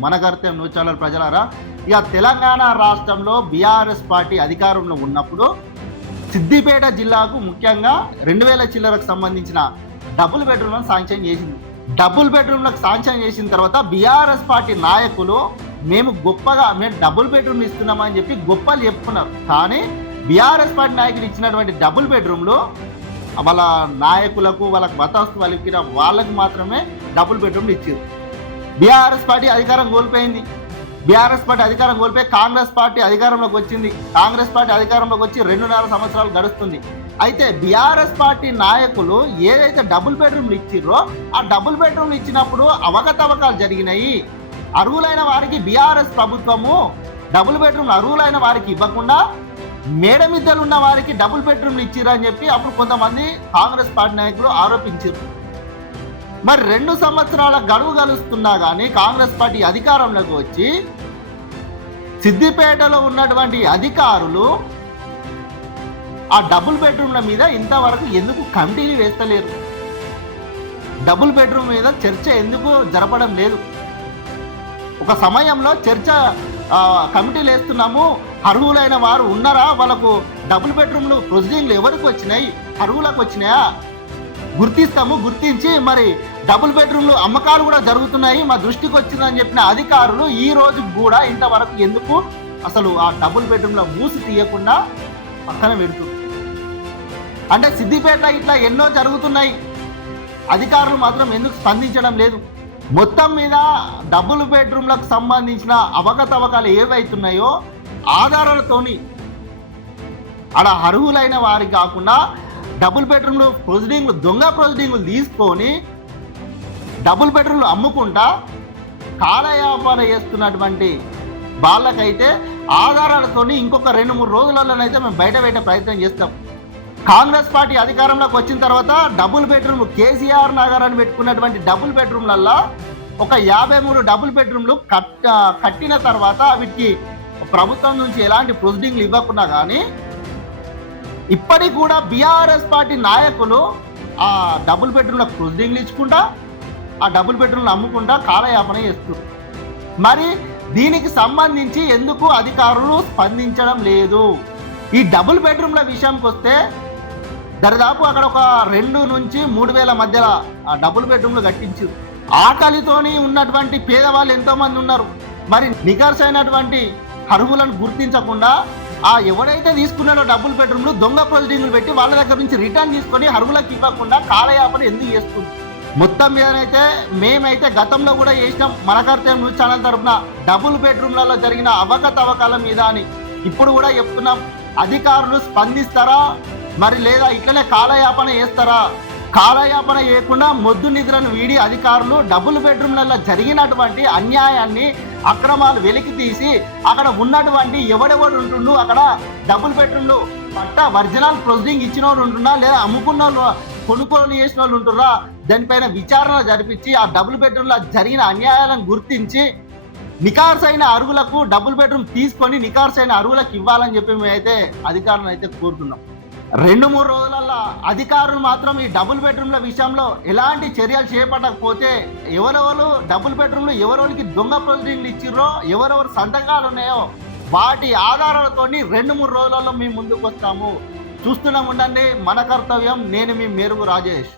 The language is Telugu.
మన కర్తవ్యం న్యూస్ ఛానల్ ప్రజలారా. ఇక తెలంగాణ రాష్ట్రంలో బీఆర్ఎస్ పార్టీ అధికారంలో ఉన్నప్పుడు సిద్దిపేట జిల్లాకు ముఖ్యంగా 2000 చిల్లరకు సంబంధించిన డబుల్ బెడ్రూమ్లను శాంక్షన్ చేసింది. డబుల్ బెడ్రూమ్లకు శాంక్షన్ చేసిన తర్వాత బీఆర్ఎస్ పార్టీ నాయకులు మేము డబుల్ బెడ్రూమ్లు ఇస్తున్నామని చెప్పి గొప్పలు చెప్పుకున్నారు. కానీ బీఆర్ఎస్ పార్టీ నాయకులు ఇచ్చినటువంటి డబుల్ బెడ్రూమ్లు వాళ్ళ నాయకులకు వాళ్ళకి మతస్థు వాళ్ళకి మాత్రమే డబుల్ బెడ్రూమ్లు ఇచ్చారు. బీఆర్ఎస్ పార్టీ అధికారం కోల్పోయింది. బీఆర్ఎస్ పార్టీ అధికారం కోల్పోయి కాంగ్రెస్ పార్టీ అధికారంలోకి వచ్చింది. కాంగ్రెస్ పార్టీ అధికారంలోకి వచ్చి 2.5 సంవత్సరాలు గడుస్తుంది. అయితే బీఆర్ఎస్ పార్టీ నాయకులు ఏదైతే డబుల్ బెడ్రూమ్లు ఇచ్చిర్రో ఆ డబుల్ బెడ్రూమ్లు ఇచ్చినప్పుడు అవకతవకాలు జరిగినాయి. అర్హులైన వారికి బీఆర్ఎస్ ప్రభుత్వము డబుల్ బెడ్రూమ్లు అర్హులైన వారికి ఇవ్వకుండా మేడమిద్దలు ఉన్న వారికి డబుల్ బెడ్రూమ్లు ఇచ్చిరని చెప్పి అప్పుడు కొంతమంది కాంగ్రెస్ పార్టీ నాయకులు ఆరోపించారు. మరి 2 సంవత్సరాల గడువు గలుస్తున్నా కానీ కాంగ్రెస్ పార్టీ అధికారంలోకి వచ్చి సిద్దిపేటలో ఉన్నటువంటి అధికారులు ఆ డబుల్ బెడ్రూమ్ల మీద ఇంతవరకు ఎందుకు కమిటీలు వేస్తలేరు? డబుల్ బెడ్రూమ్ మీద చర్చ ఎందుకు జరపడం లేదు? ఒక సమయంలో చర్చ కమిటీలు వేస్తున్నాము, అర్హులైన వారు ఉన్నారా, వాళ్ళకు డబుల్ బెడ్రూమ్లు ప్రొసీడింగ్లు ఎవరికి వచ్చినాయి, అర్హులకు వచ్చినాయా గుర్తిస్తాము, గుర్తించి మరి డబుల్ బెడ్రూమ్లు అమ్మకాలు కూడా జరుగుతున్నాయి మా దృష్టికి వచ్చిందని చెప్పిన అధికారులు ఈ రోజు కూడా ఇంతవరకు ఎందుకు అసలు ఆ డబుల్ బెడ్రూమ్ల మూసి తీయకుండా పక్కన పెడుతుంది? అంటే సిద్దిపేట ఇట్లా ఎన్నో జరుగుతున్నాయి, అధికారులు మాత్రం ఎందుకు స్పందించడం లేదు? మొత్తం మీద డబుల్ బెడ్రూమ్లకు సంబంధించిన అవకతవకాలు ఏవైతున్నాయో ఆధారాలతోని అక్కడ అర్హులైన వారికి కాకుండా డబుల్ బెడ్రూమ్లు ప్రొసీడింగ్లు దొంగ ప్రొసీడింగ్లు తీసుకొని డబుల్ బెడ్రూమ్లు అమ్ముకుంటా కాలయాపన చేస్తున్నటువంటి వాళ్ళకైతే ఆధారాలతోని ఇంకొక 2-3 రోజులలోనైతే మేము బయట ప్రయత్నం చేస్తాం. కాంగ్రెస్ పార్టీ అధికారంలోకి వచ్చిన తర్వాత డబుల్ బెడ్రూమ్లు కేసీఆర్ నగర్ అని పెట్టుకున్నటువంటి డబుల్ బెడ్రూమ్లల్లో ఒక 53 డబుల్ బెడ్రూమ్లు కట్టిన తర్వాత వీటికి ప్రభుత్వం నుంచి ఎలాంటి ప్రొసీడింగ్లు ఇవ్వకుండా కానీ ఇప్పటికి కూడా బీఆర్ఎస్ పార్టీ నాయకులు ఆ డబుల్ బెడ్రూమ్లకు ప్రొసీడింగ్లు ఇచ్చుకుంటా ఆ డబుల్ బెడ్రూమ్లు అమ్ముకుంటా కాలయాపన చేస్తున్నారు. మరి దీనికి సంబంధించి ఎందుకు అధికారులు స్పందించడం లేదు? ఈ డబుల్ బెడ్రూమ్ల విషయంకి వస్తే దరిదాపు అక్కడ ఒక 2 నుంచి 3 వేల మధ్యలో ఆ డబుల్ బెడ్రూమ్లు కట్టించారు. ఆకలితోని ఉన్నటువంటి పేదవాళ్ళు ఎంతోమంది ఉన్నారు. మరి నికర్సైనటువంటి అర్హులను గుర్తించకుండా ఆ ఎవరైతే తీసుకున్నారో డబుల్ బెడ్రూమ్లు దొంగ ప్రొసీడింగ్లు పెట్టి వాళ్ళ దగ్గర నుంచి రిటర్న్ తీసుకొని అర్హులకు ఇవ్వకుండా కాలయాపన ఎందుకు చేస్తుంది? మొత్తం మీదనైతే మేమైతే గతంలో కూడా చేసినాం మన కర్తవ్యం న్యూస్ ఛానల్ తరఫున డబుల్ బెడ్రూమ్లలో జరిగిన అవకతవకాల మీద అని. ఇప్పుడు కూడా చెప్తున్నాం, అధికారులు స్పందిస్తారా మరి లేదా ఇట్లనే కాలయాపన చేస్తారా? కాలయాపన చేయకుండా మొద్దు నిద్రను వీడి అధికారులు డబుల్ బెడ్రూమ్లలో జరిగినటువంటి అన్యాయాన్ని అక్రమాలు వెలికి తీసి అక్కడ ఉన్నటువంటి ఎవడెవడు ఉంటుండు, అక్కడ డబుల్ బెడ్రూమ్లు ఒరిజినల్ ప్రొసీడింగ్ ఇచ్చిన వాళ్ళు ఉంటున్నా లేదా అమ్ముకున్న వాళ్ళు కొనుగోలు చేసిన వాళ్ళు ఉంటున్నా దానిపైన విచారణ జరిపించి ఆ డబుల్ బెడ్రూమ్లో జరిగిన అన్యాయాలను గుర్తించి నికార్సైన అర్హులకు డబుల్ బెడ్రూమ్ తీసుకొని నికార్సైన అర్హులకు ఇవ్వాలని చెప్పి మేమైతే అధికారులను అయితే కోరుతున్నాం. 2-3 రోజులల్లో అధికారులు మాత్రం ఈ డబుల్ బెడ్రూమ్ల విషయంలో ఎలాంటి చర్యలు చేపట్టకపోతే ఎవరెవరు డబుల్ బెడ్రూమ్లు ఎవరెవరికి దొంగ ప్రొసీడింగ్లు ఇచ్చిర్రో ఎవరెవరు సంతకాలు ఉన్నాయో వాటి ఆధారాలతో 2-3 రోజులలో మేము ముందుకు వస్తాము. చూస్తూనే ఉండండి మన కర్తవ్యం. నేను మీ మేరుగు రాజేష్.